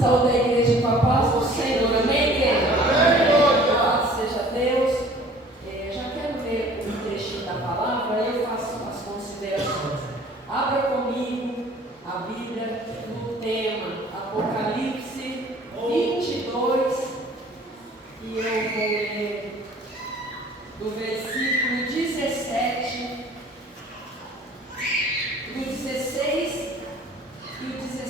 Saúde a igreja com a paz do Senhor. Amém, igreja? Louvado seja Deus. Já quero ler um trechinho da palavra, aí eu faço as considerações. Abra comigo a Bíblia no tema Apocalipse 22 e eu vou ler do versículo 17, do 16 e o 17.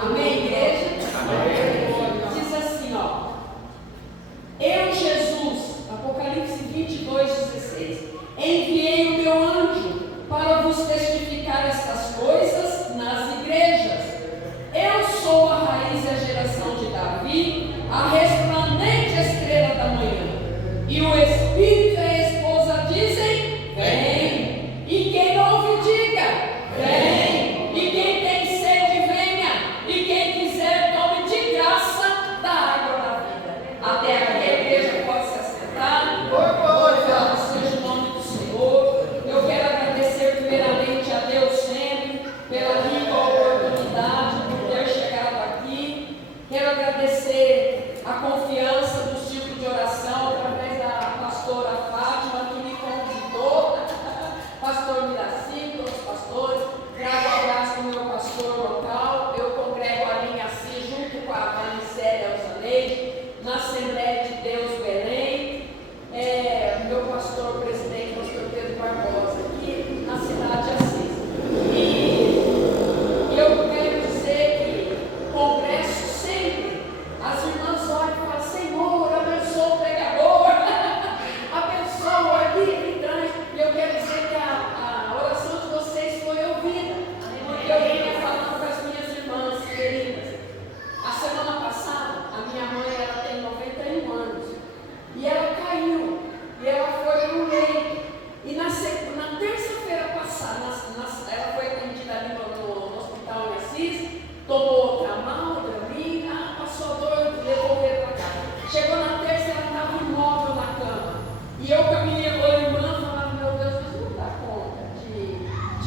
Amém, igreja? Amém. Diz assim, ó. Eu, Jesus, Apocalipse 22, 16, enviei o meu anjo para vos testificar estas coisas nas igrejas. Eu sou a raiz e a geração de Davi, a resplandente estrela da manhã. E o Espírito e a esposa dizem, vem. E quem ouve, diga, vem. E quem tem sede, venha. E quem quiser, tome de graça da água da vida. Até aqui a igreja pode se assentar. Louvado seja o nome do Senhor. Eu quero agradecer primeiramente a Deus sempre pela rica oportunidade por ter chegado aqui. Quero agradecer a confiança do círculo de oração através da pastora Fátima, que me convidou, pastor Miraci, todos os pastores. Gravo abraço para o meu pastor local. Eu congrego ali em Assis, junto com a Vanicélia Elzaneide, na Assembleia de Deus Belém. Meu pastor presidente, pastor Pedro Barbosa, aqui na cidade de Assis. E eu quero dizer que congresso sempre, as irmãs olham e falam, Senhor, abençoa o pregador, abençoa o livre trans. E eu quero dizer que a oração de vocês foi ouvida, porque eu vinha falando com as minhas irmãs queridas. A semana passada, a minha mãe, ela tem 91 anos, e ela caiu, e ela foi para o leito. E na terça-feira passada, ela foi atendida ali no hospital em Assis, tomou tramal, Dramina, passou dor, levou ele para casa. Chegou na terça, ela estava imóvel na cama. E eu caminhei com a irmã e falava, meu Deus, mas não dá conta de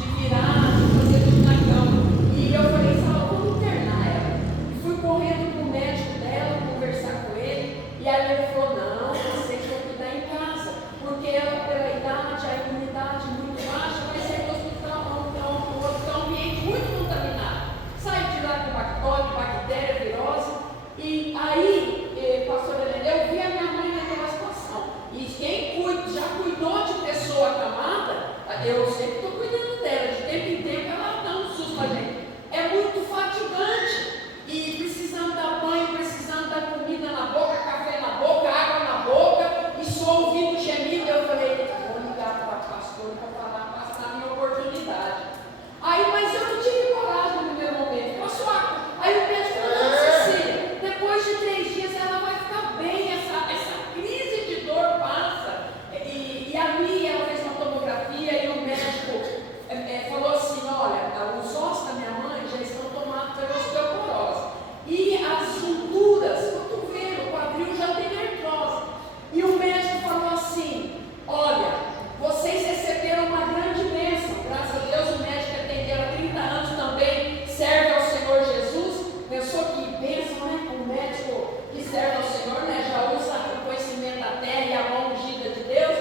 virar, de fazer tudo na cama. E eu falei, vamos internar ela. E fui correndo com o médico dela, conversar com ele. E aí ele falou, não, vocês vão cuidar em casa. Porque ela, pela idade, a imunidade muito baixa, vai ser um ambiente muito contaminado. Sai de lá com bactéria, virose. E aí, pastor Helena, eu vi a minha mãe naquela situação. E quem já cuidou de pessoa acamada, eu sempre estou cuidando dela. De tempo em tempo ela dá um susto pra gente. É muito fatigante. E precisando dar banho, precisando dar comida na boca, café na boca, água na boca. E só ouvindo gemido. Eu falei, vou ligar para o pastor para falar, passar a minha oportunidade. Aí, mas eu não tive coragem no primeiro momento. Aí o médico falou, Cecília, depois de 3 dias ela vai ficar bem, essa crise de dor passa. E ali ela fez uma tomografia e o médico falou assim, olha, os ossos da minha mãe já estão tomados pela osteoporose. E as junturas, cotovelo, quadril já tem artrose. E o médico falou assim, olha, vocês receberam uma grande bênção. Graças a Deus o médico atendeu há 30 anos também, serve ao Senhor Jesus. Pensou que bênção, né? O médico que serve ao Senhor, né? Já usa o conhecimento da terra e a mão ungida de Deus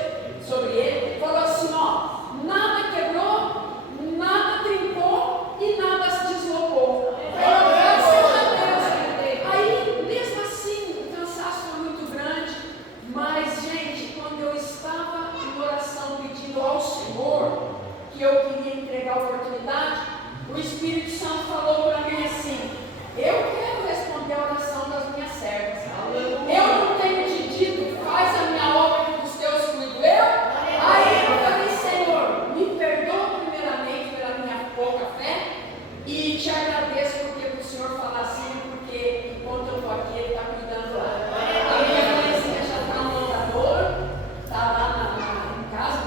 sobre ele. Falou assim, nada quebrou, nada trincou e nada se deslocou. Graças a Deus. Aí, mesmo assim, o cansaço foi muito grande. Mas, gente, quando eu estava em oração pedindo ao Senhor que eu queria entregar a oportunidade, o Espírito Santo falou para mim assim, eu quero responder a oração das minhas servas. Eu não tenho te dito, faz a minha obra que dos teus cuido eu. Aí eu falei, Senhor, me perdoa primeiramente pela minha pouca fé e te agradeço porque o Senhor fala assim, porque enquanto eu estou aqui, Ele está cuidando lá. A minha mãezinha já está no andador, está lá em casa,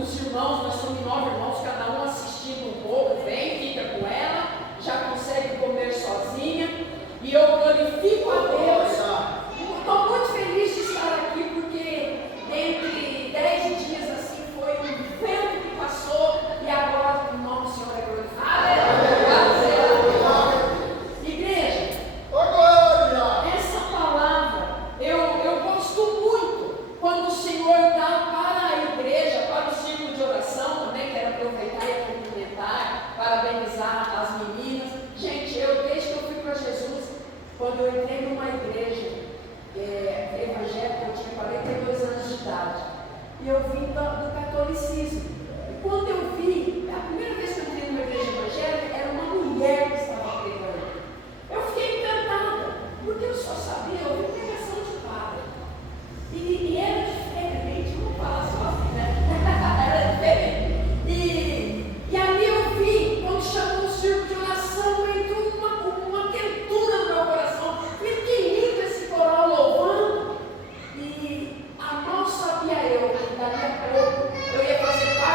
os irmãos, nós somos 9 irmãos, cada um assistindo um pouco, vem, fica com ela, já consegue quando eu entrei numa igreja evangélica, eu tinha 42 anos de idade, e eu vim do catolicismo. E quando eu vi, a primeira vez que eu entrei numa igreja evangélica, era uma mulher que estava pregando. Eu fiquei encantada, porque eu só sabia ouvir pregação de padre. E era diferente, não fala só assim, né? Era diferente. E ali eu vi, quando chamou o círculo de oração, entrou uma quentura no meu coração. Falei, que lindo esse coral louvando. E a mal sabia eu que daqui a pouco eu ia fazer parte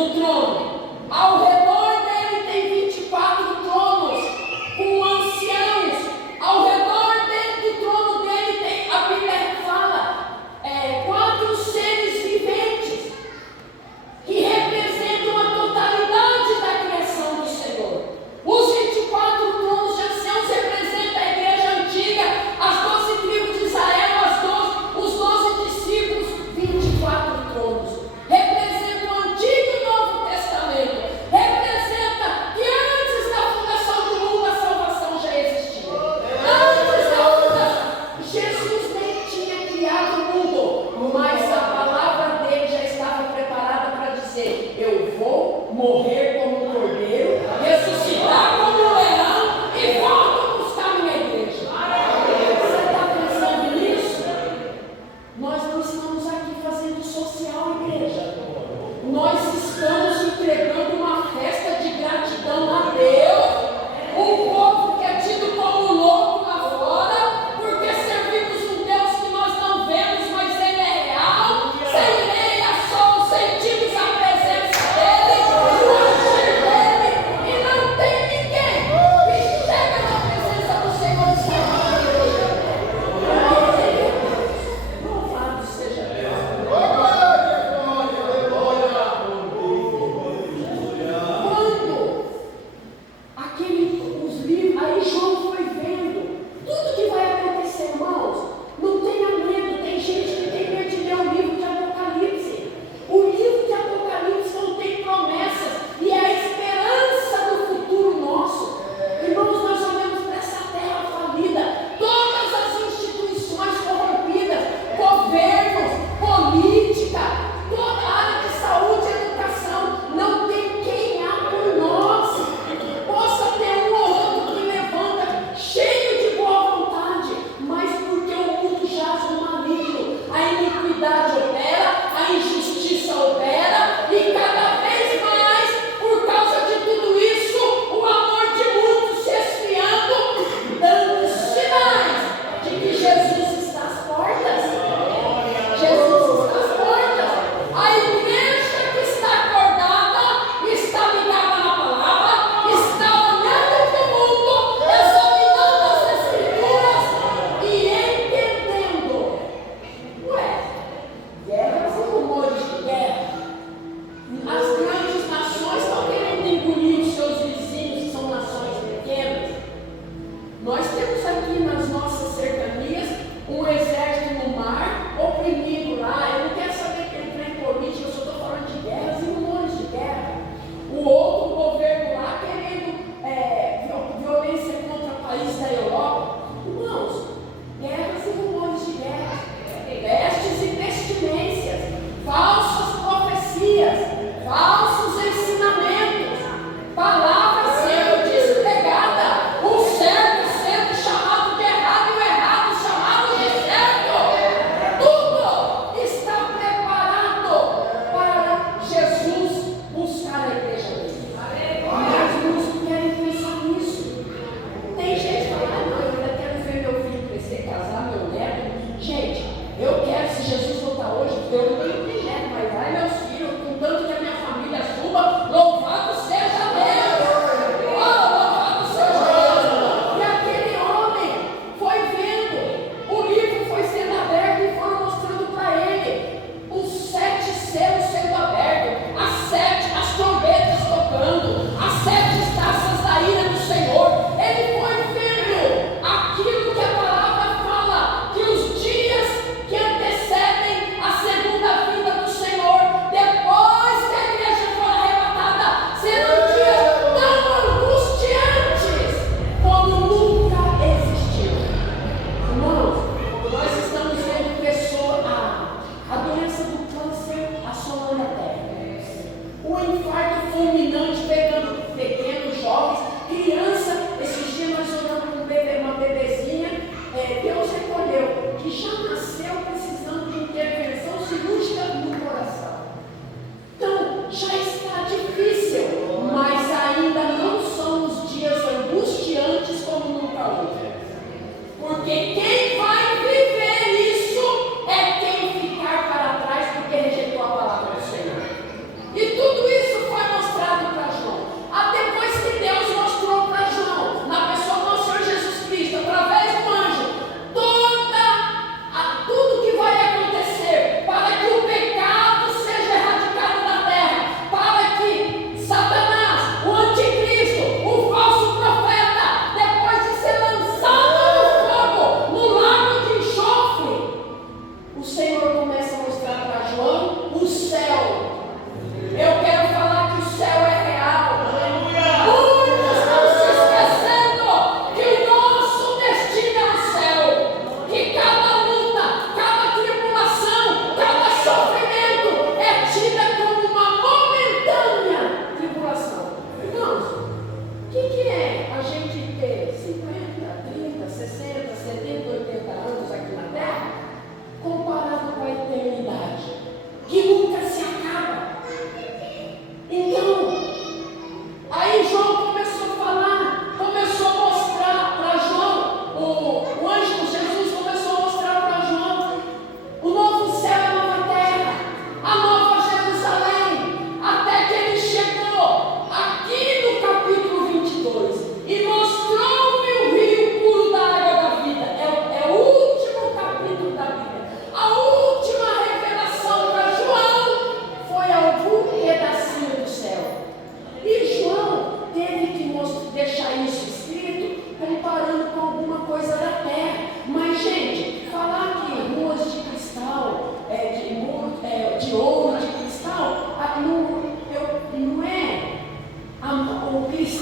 no trono. Ao redor dele tem 24 tronos, com anciãos. Ao redor dele, do trono dele tem, a Bíblia fala, 4 seres viventes, que representam a totalidade da criação do Senhor. Os 24 tronos de anciãos representam a igreja antiga, as 12 tribos de Israel, os 12 discípulos, 24 tronos. Representa o Antigo e o Novo Testamento. Representa que antes da fundação do mundo a salvação já existia. Antes da fundação, Jesus nem tinha criado o mundo, mas a palavra dele já estava preparada para dizer: eu vou morrer como um cordeiro, ressuscitar como um leão e volto buscar minha igreja. Você está pensando nisso? Nós não estamos aqui fazendo social, igreja. Nós estamos entregando uma festa de gratidão a Deus. O povo que é tido como louco lá fora, porque servimos um Deus que nós não vemos, mas Ele é real. Sem Ele, a sol, sentimos a presença dEle.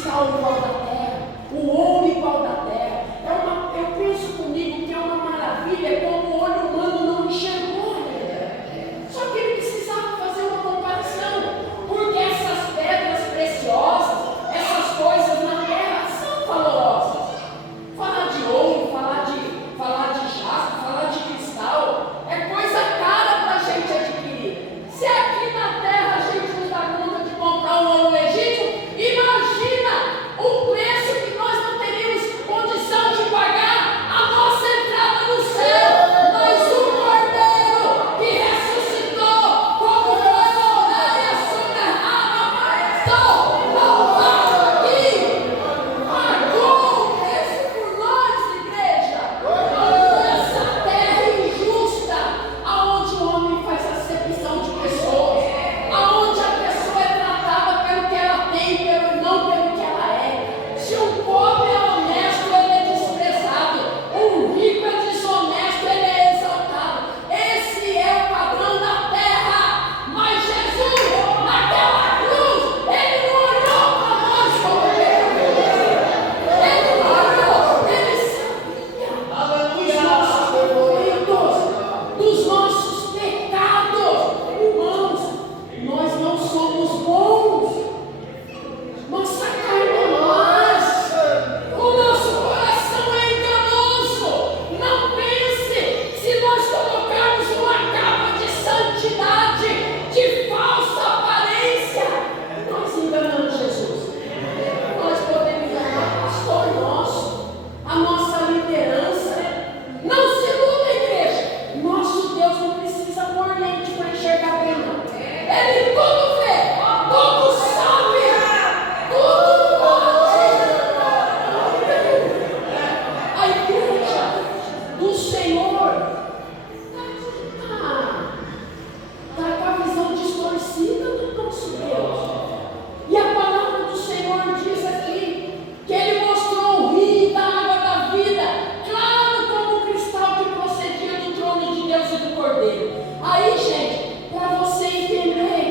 cristal igual da terra, o ouro igual da terra. Eu penso comigo que é uma maravilha como o olho humano não enxergou. Só que ele precisava fazer uma comparação, porque essas pedras preciosas, essas coisas na terra são valorosas. Falar de ouro, falar de jaspe, falar de cristal, é coisa cara para a gente adquirir. Se aqui na terra a gente não dá conta de comprar um ouro legítimo, imagina o preço que nós não teríamos condição de pagar a nossa entrada no céu. Mas o Cordeiro que ressuscitou, como foi Moraia soterrada, tão louvado aqui, pagou o preço por nós, igreja. Essa terra injusta, aonde o homem faz acepção de pessoas, aonde a pessoa é tratada pelo que ela tem, não pelo que ela é. Se um pobre é honesto, ele é desprezado. Um rico é desonesto, ele é exaltado. Esse é o padrão da terra. Mas Jesus, naquela cruz, ele não olhou para nós como pecadores. Ele não olhou, ele sabia dos nossos pecados. Irmãos, nós não somos bons. Nossa carne é más. O nosso coração é enganoso. Não pense, se nós colocarmos uma capa de santidade, de falsa aparência, nós enganamos Jesus. Nós podemos enganar o pastor nosso, a nossa liderança. Não se iluda, igreja. Nosso Deus não precisa pôr lente para enxergar bem, não. Ele tudo vê, tudo sabe, tudo pode. A igreja do Senhor está com a visão distorcida do nosso Deus. E a palavra do Senhor diz aqui que Ele mostrou o rio da água da vida, claro como o cristal que procedia do trono de Deus e do Cordeiro. Aí, gente, para você entender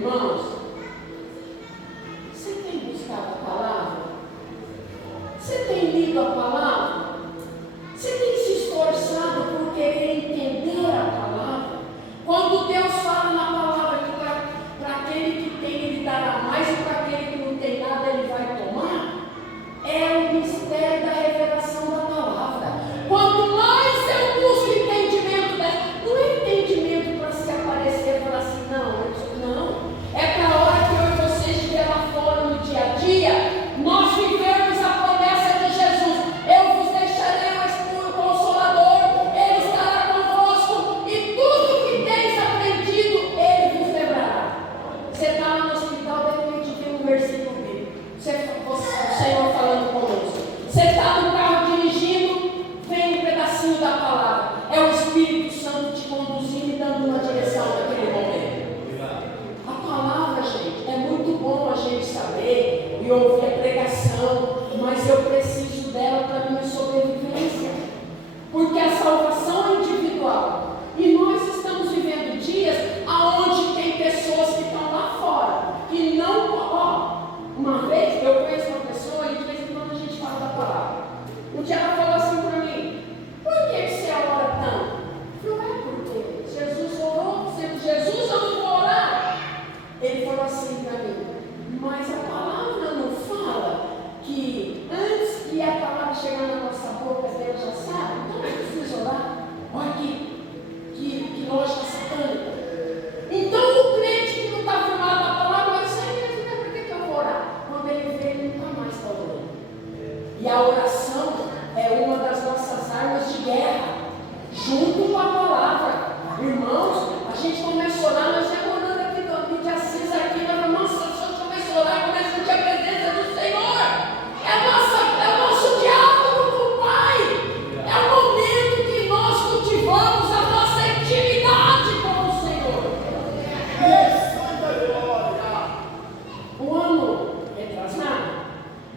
Irmãos, você tem buscado a palavra? Você tem lido a palavra? Você tem se esforçado por querer entender a palavra? Quando Deus fala na palavra que para aquele que tem, Ele dará mais, e para aquele que não tem nada, Ele vai tomar, é o mistério da revelação da palavra. Quanto mais eu busco entendimento dessa, não é entendimento para se aparecer e falar assim, não. É para a hora que eu e você estiver lá fora no dia a dia, nós vivermos a promessa de Jesus. Eu vos deixarei o Consolador, Ele estará convosco, e tudo que tens aprendido, Ele vos lembrará. Você está lá no hospital, de repente vem um versículo bíblico. O Senhor falando conosco. Você está no carro dirigindo, vem um pedacinho da palavra. É o Espírito Santo te conduzindo e dando uma direção naquele momento. A palavra, gente, é muito bom a gente saber e ouvir a pregação, mas eu preciso dela para minha sobrevivência. Porque a salvação é individual. E nós estamos vivendo dias onde tem pessoas que estão lá fora, que não. Uma vez eu conheço uma pessoa e de vez em quando a gente fala da palavra. Um dia ela falou assim para mim: por que você ora tanto? Eu falei: é porque Jesus orou, Jesus eu não vou orar. Ele falou assim para mim: mas a palavra não fala que antes que a palavra chegar na nossa boca, Deus já sabe? Então não precisa orar. Olha que lógica satânica. Então o crente que não está firmado na palavra vai sair mesmo, né? Por que eu vou orar? Quando ele vê, ele nunca mais está orando. E a oração é uma das nossas armas de guerra, junto com a palavra. Irmãos, a gente começa a orar, nós já orando aqui no de Assis, aqui, nossa, a gente começa a orar, começa a sentir a presença do Senhor. É o nosso diálogo com o Pai. É o momento que nós cultivamos a nossa intimidade com o Senhor. O ano retrasado,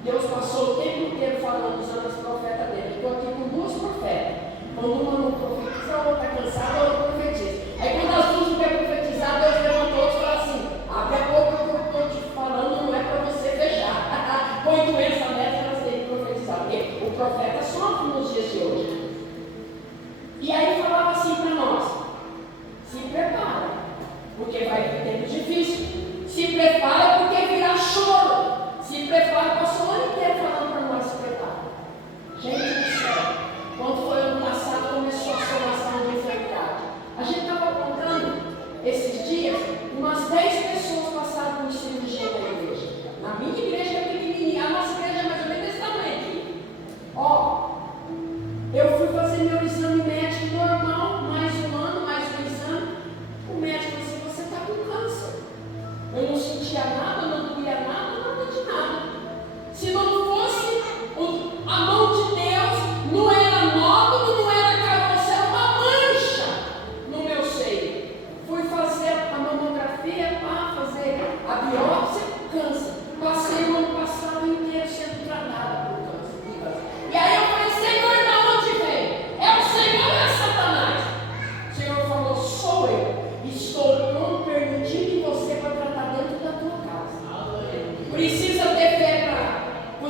Deus passou o tempo inteiro falando, usando as profetas dele. Estou aqui com duas profetas. Quando uma não profetiza, a outra está cansada, a outra profetiza. Aí quando as duas não querem profetizar, Deus levantou outros e falou assim: abre a boca que eu estou te falando, não é para você fechar. Põe doença nessa, elas têm que profetizar. Porque o profeta sofre nos dias de hoje. E aí falava assim para nós: se prepara, porque vai vir tempo difícil. Se prepara porque virá choro. Se prepara, passou o ano inteiro falando para nós: se prepara. Gente do céu, quando foi ano passado, começou a somação de enfermidade. A gente estava contando esses dias, umas 10 pessoas passaram por cirurgia na igreja. Na minha igreja é pequenininha, a nossa igreja é mais ou menos desse tamanho aqui. Eu fui fazer meu exame médico normal, mais um ano, mais um exame. O médico disse: você está com câncer. Eu não sentia nada, não doía nada de nada. Se não fosse a mão de Deus, não era nódulo, não era caroço, era uma mancha no meu seio. Fui fazer a mamografia para fazer a biópsia, câncer. Passei o ano passado inteiro sendo tratada por câncer. E aí eu falei: Senhor, de onde vem? É o Senhor ou é Satanás? O Senhor falou: sou eu. Estou permitindo você para tratar dentro da tua casa. Precisa ter fé para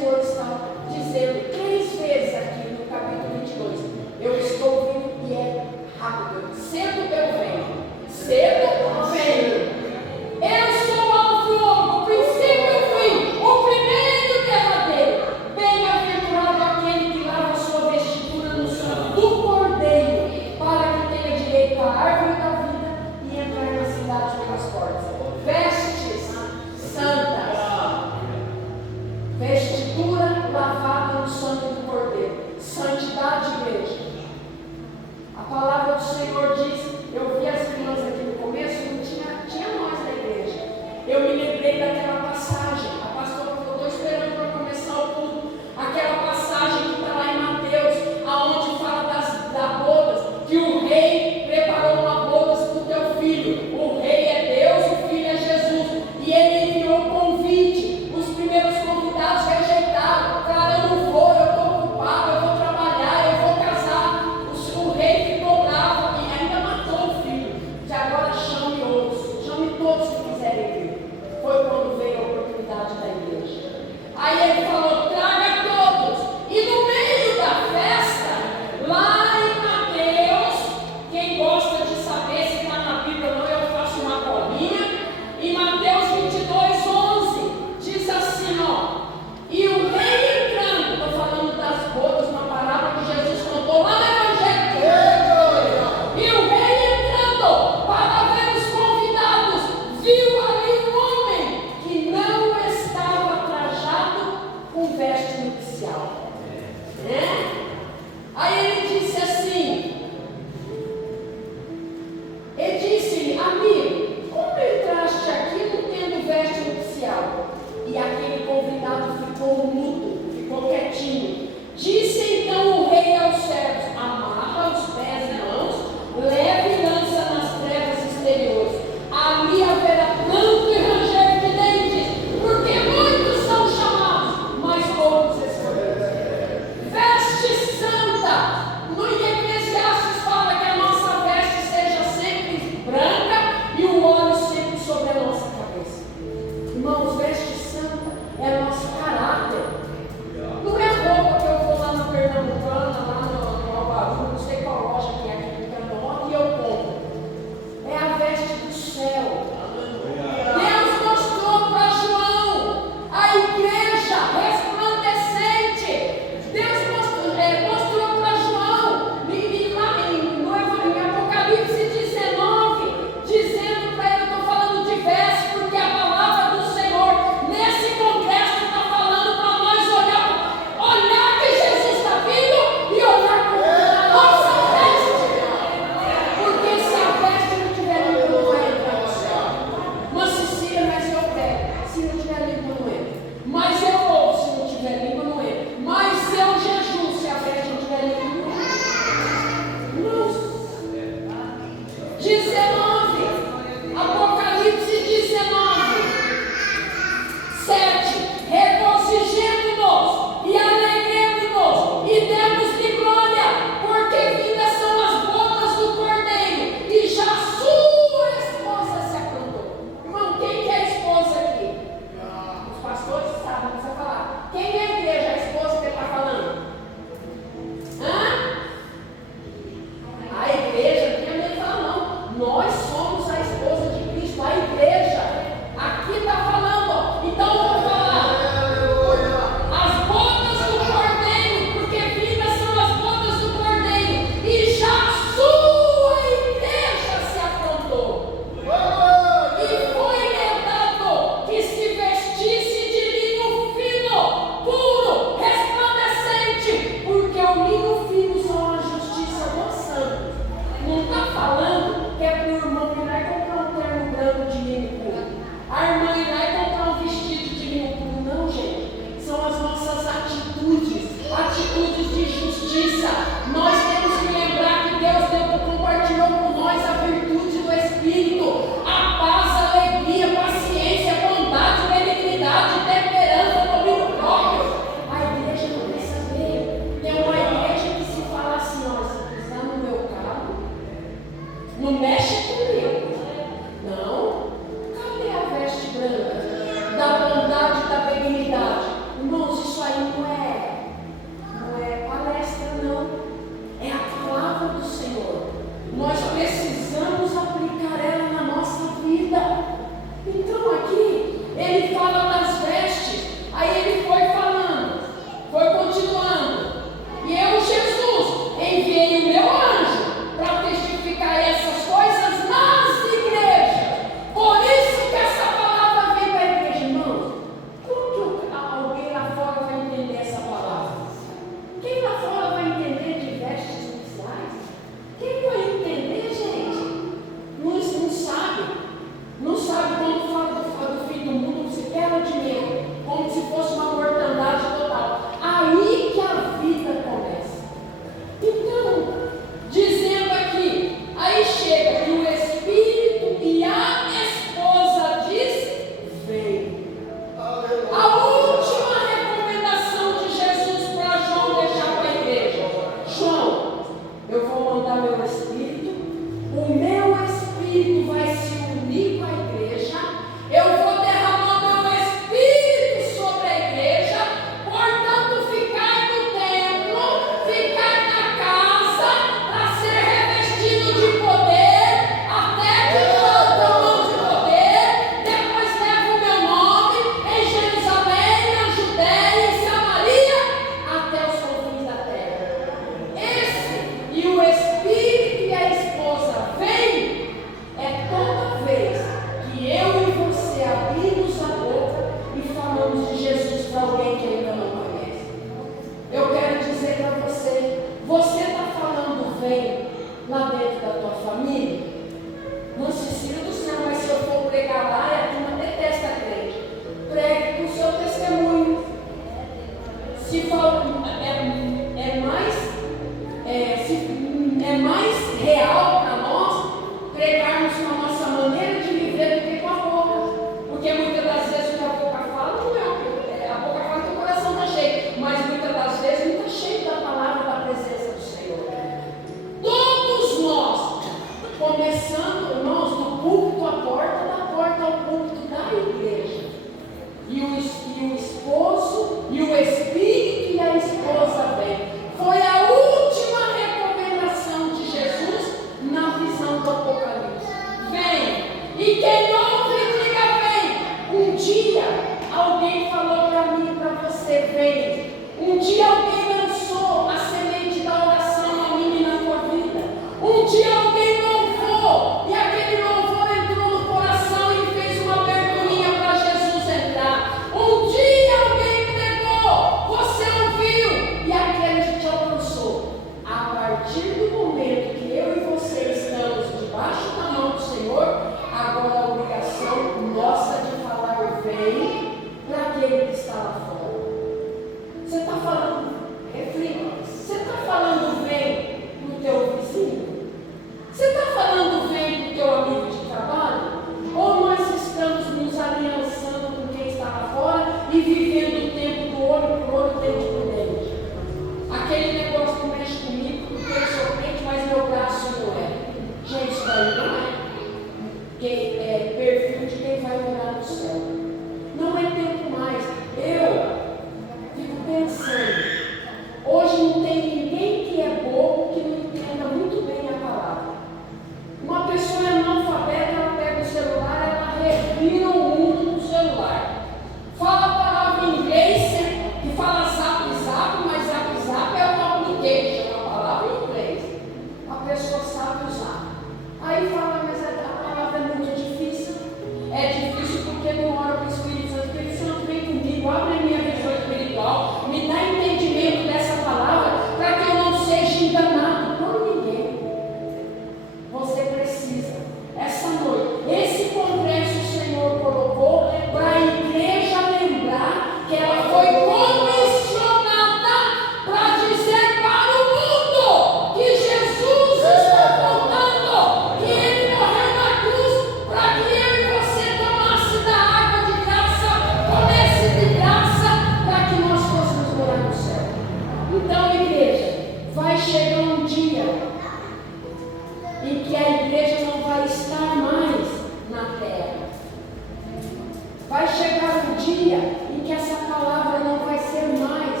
dia em que essa palavra não vai ser mais.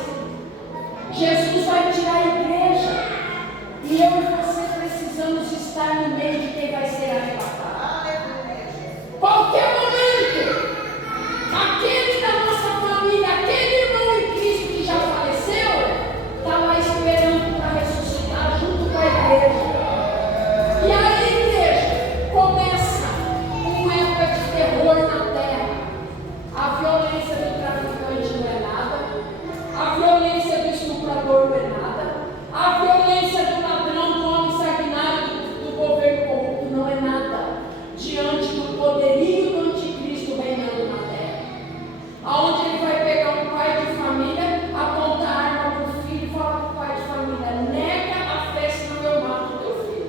Jesus vai tirar a igreja. E eu e você precisamos estar no meio de quem vai ser arrebatado. Qualquer momento, aquele da nossa família, aquele irmão em Cristo que já faleceu, está lá esperando para ressuscitar junto com a igreja. E aí a igreja começa uma época de terror na terra. A violência do traficante não é nada, a violência do estuprador não é nada, a violência do ladrão, do homem sanguinário, do governo corrupto não é nada diante do poderio do anticristo reinando na terra. Aonde ele vai pegar um pai de família, apontar a arma para o filho e falar para o pai de família: nega a fé, senão eu mato o teu filho.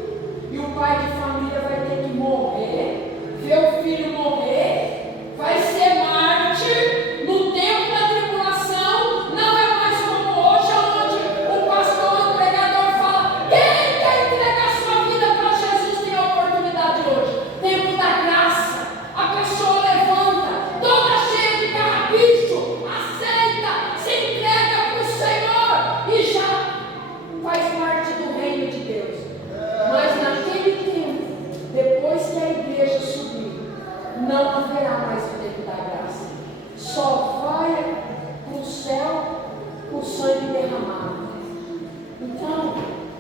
E o pai de família vai ter que morrer, ver o filho morrer, vai ser mártir no tempo da tribulação. Não é mais como hoje, onde o pastor, o pregador fala: quem quer entregar sua vida para Jesus tem a oportunidade hoje. Tempo da graça. A pessoa levanta, toda cheia de carrapicho, aceita, se entrega para o Senhor e já faz parte do reino de Deus. Mas naquele tempo, depois que a igreja subir, não haverá mais o tempo da graça. Só vai para o céu com o sangue derramado. Então,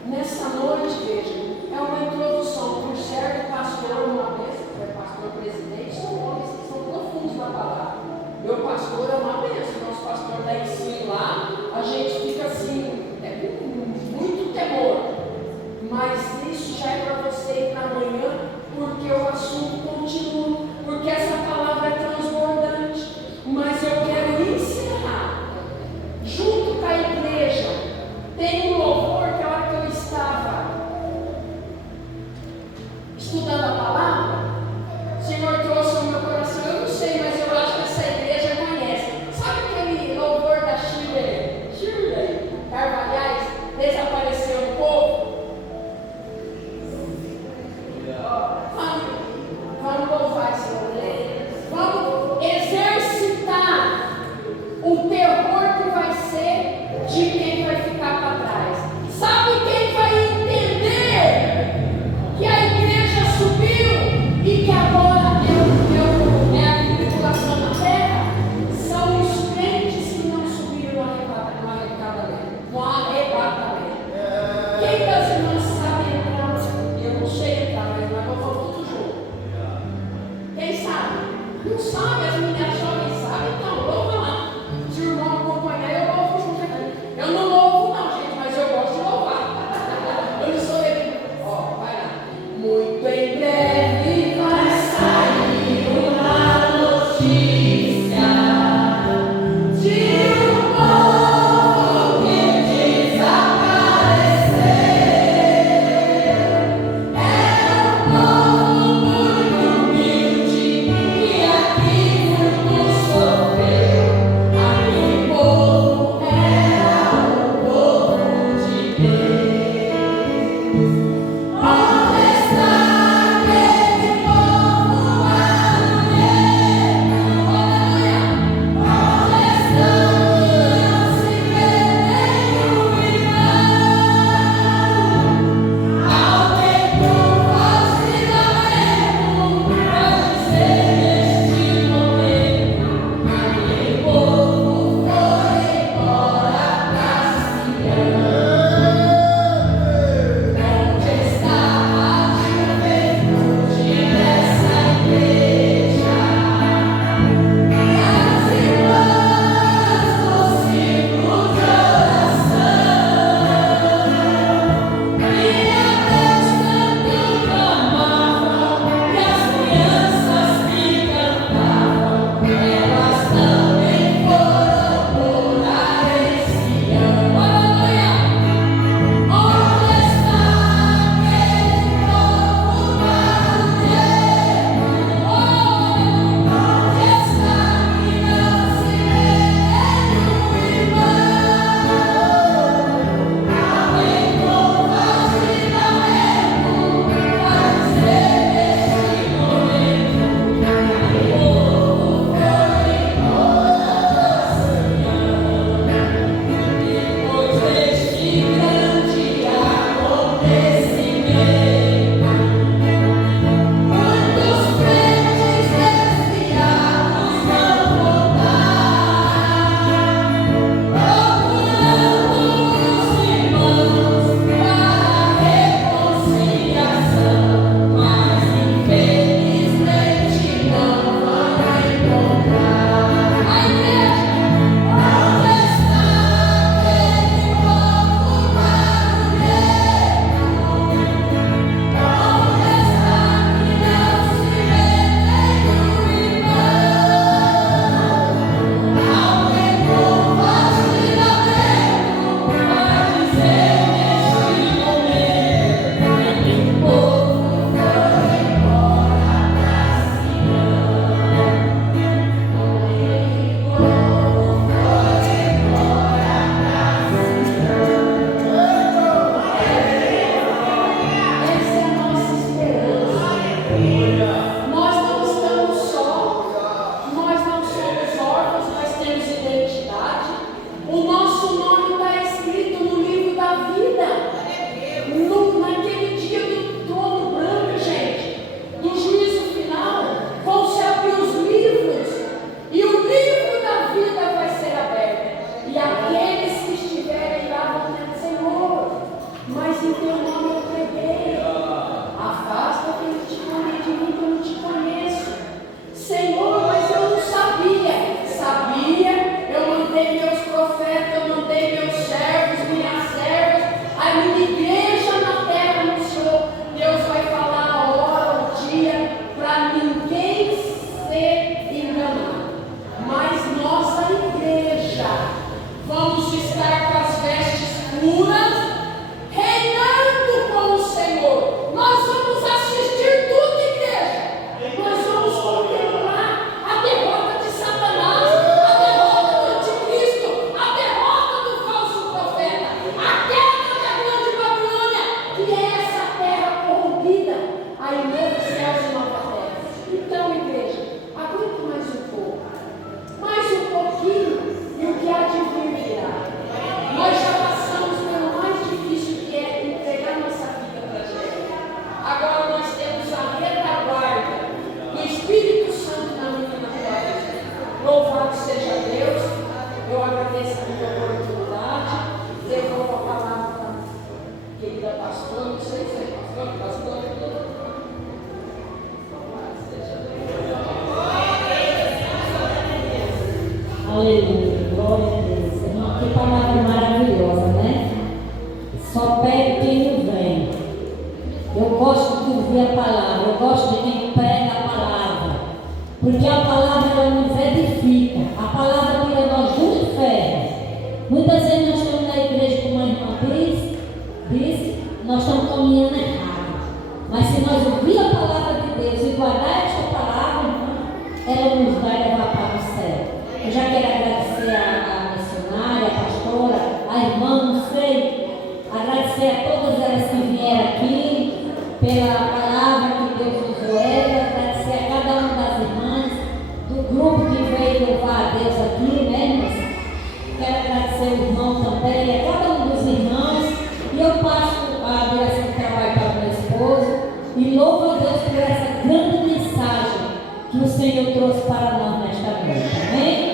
nessa noite, veja, é uma introdução. Por certo, pastor, uma vez, foi pastor presidente, são homens que são profundos na palavra. Meu pastor é uma bênção, nosso pastor da ensino lá, a gente fica assim, com muito temor. Mas isso já é para você ir para amanhã, porque o assunto continua, porque essa palavra é transbordante. Mas eu quero encerrar, junto com a igreja, tem um louvor que a hora que eu estava estudando a palavra, o Senhor trouxe ao meu coração, eu não sei, mas eu acho que essa igreja conhece. Sabe aquele louvor da Shirley Carvalhais, desapareceu o povo? Vamos louvar esse Senhor. Vamos exercitar o terror que vai ser de quem vai ficar para trás. Sabe quem vai entender que a igreja subiu e que agora é a tribulação na terra? São os crentes que não subiram no arrebatamento. Quem das irmãs sabe entrar? Eu não sei entrar, mas nós vamos tudo junto. Quem sabe? Não sabe, as meninas jovens sabem, então louva lá. Se o irmão acompanhar, eu louvo junto aqui. Eu não louvo não, gente, mas eu gosto de louvar. Eu não sou ele. Ó, vai lá. Muito em breve vai sair uma notícia de um povo que desapareceu. É um povo muito humilde que aqui muito sofreu. Aquele povo era o povo de Deus. Onde está aquele povo alegre? Aleluia! Onde estão que não se vê nenhum irmão? Aumento voz de lamento para dizer neste momento: aquele povo foi embora para Sião. Aí novo céu e nova terra. Então, igreja, aguente mais um pouco. Mais um pouquinho e o que há de vir virá. Nós já passamos pelo mais difícil que é entregar nossa vida para Jesus. Agora nós temos a retaguarda do Espírito Santo na minha e na tua vida. Louvado seja Deus. Eu agradeço a minha oportunidade. Devolvo a palavra para a querida pastora. Não sei se é pastor. Aleluia, glória a Deus. Que palavra maravilhosa, né? Só pega quem não vem. Eu gosto de ouvir a palavra, eu gosto de quem prega a palavra, porque a palavra ela nos edifica, a palavra tira nós de fé. Muitas vezes nós estamos na igreja, como a irmã disse, nós estamos caminhando errado. Mas se nós ouvir a palavra de Deus e guardar esta palavra, irmã, ela nos vai levar para o céu. Eu já quero agradecer a missionária, a pastora, a irmã, não sei, agradecer a todas elas que vieram aqui, pela palavra que Deus usou ela, agradecer a cada uma das irmãs, do grupo que veio louvar a Deus aqui, né, irmãs? Quero agradecer o irmão também, a cada um dos irmãos, e eu passo a direção de trabalho para o meu esposo, e louvo a Deus por essa grande mensagem que o Senhor trouxe para nós nesta noite, amém?